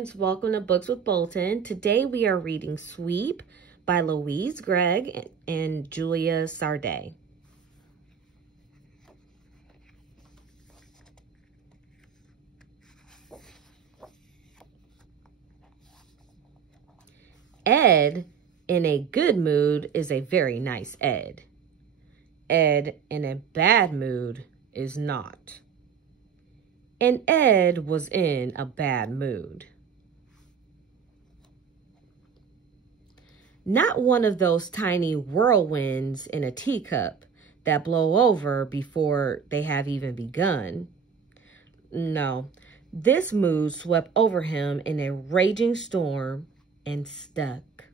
friends, welcome to Books with Bolton. Today we are reading Sweep by Louise, Greig, and Julia Sarday. Ed in a good mood is a very nice Ed. Ed in a bad mood is not. And Ed was in a bad mood. Not one of those tiny whirlwinds in a teacup that blow over before they have even begun. No, this mood swept over him in a raging storm and stuck.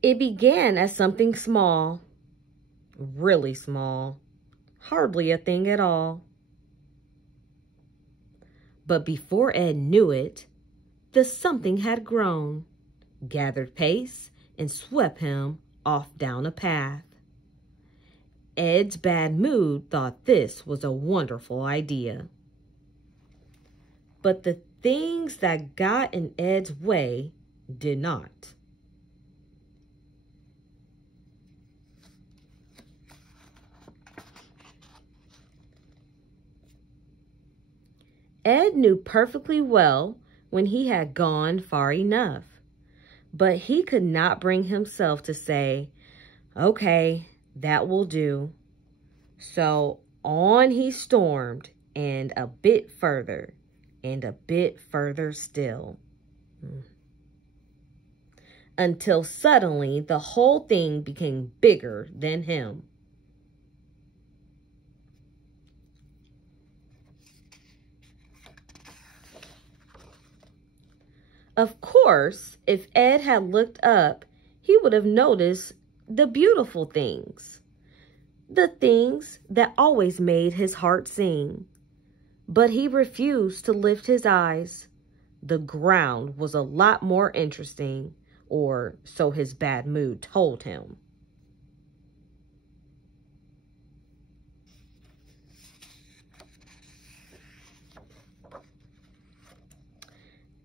It began as something small, really small, hardly a thing at all. But before Ed knew it, the something had grown, gathered pace, and swept him off down a path. Ed's bad mood thought this was a wonderful idea. But the things that got in Ed's way did not. Ed knew perfectly well when he had gone far enough, but he could not bring himself to say, "Okay, that will do." So on he stormed, and a bit further still, until suddenly the whole thing became bigger than him. Of course, if Ed had looked up, he would have noticed the beautiful things, the things that always made his heart sing. But he refused to lift his eyes. The ground was a lot more interesting, or so his bad mood told him.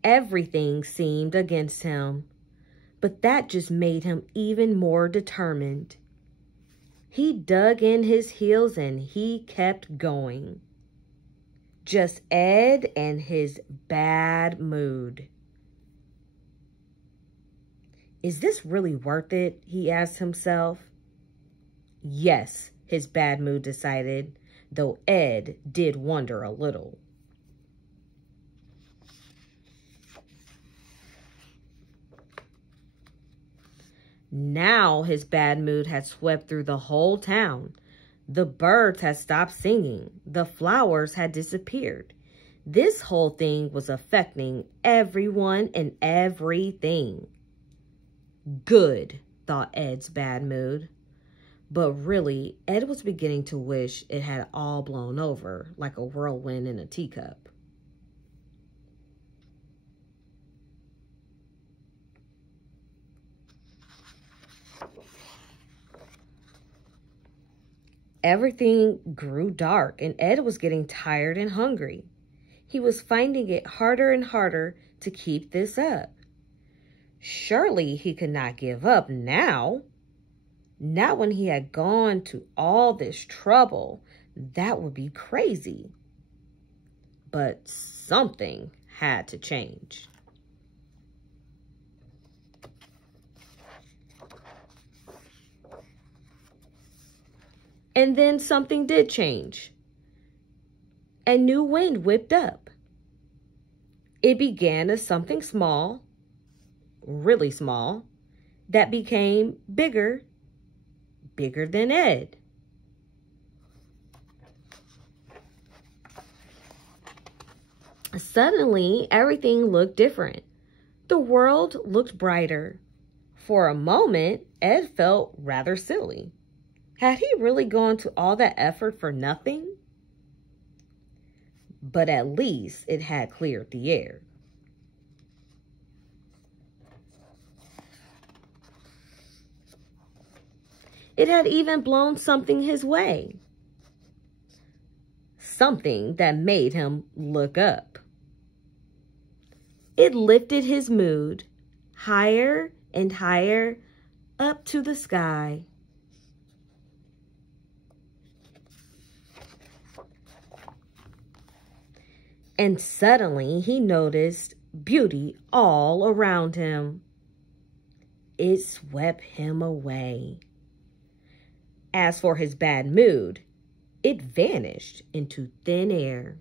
Everything seemed against him, but that just made him even more determined. He dug in his heels and he kept going. Just Ed and his bad mood. Is this really worth it? He asked himself. Yes, his bad mood decided, though Ed did wonder a little. Now his bad mood had swept through the whole town. The birds had stopped singing. The flowers had disappeared. This whole thing was affecting everyone and everything. Good, thought Ed's bad mood. But really, Ed was beginning to wish it had all blown over like a whirlwind in a teacup. Everything grew dark, and Ed was getting tired and hungry. He was finding it harder and harder to keep this up. Surely he could not give up now. Not when he had gone to all this trouble. That would be crazy. But something had to change. And then something did change. A new wind whipped up. It began as something small, really small, that became bigger than Ed. Suddenly, everything looked different. The world looked brighter. For a moment, Ed felt rather silly. Had he really gone to all that effort for nothing? But at least it had cleared the air. It had even blown something his way. Something that made him look up. It lifted his mood higher and higher up to the sky. And suddenly he noticed beauty all around him. It swept him away. As for his bad mood, it vanished into thin air.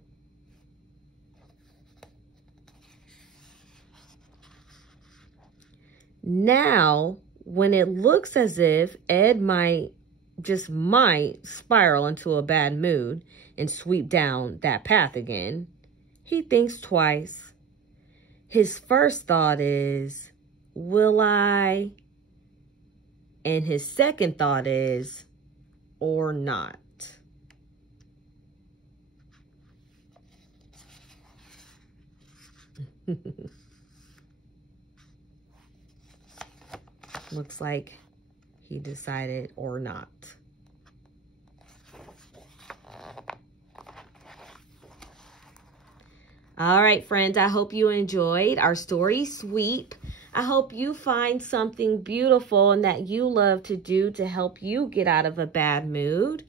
Now, when it looks as if Ed might spiral into a bad mood and sweep down that path again, he thinks twice. His first thought is, will I? And his second thought is, or not. Looks like he decided or not. All right, friends, I hope you enjoyed our story sweep. I hope you find something beautiful and that you love to do to help you get out of a bad mood.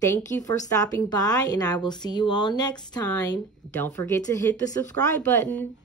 Thank you for stopping by, and I will see you all next time. Don't forget to hit the subscribe button.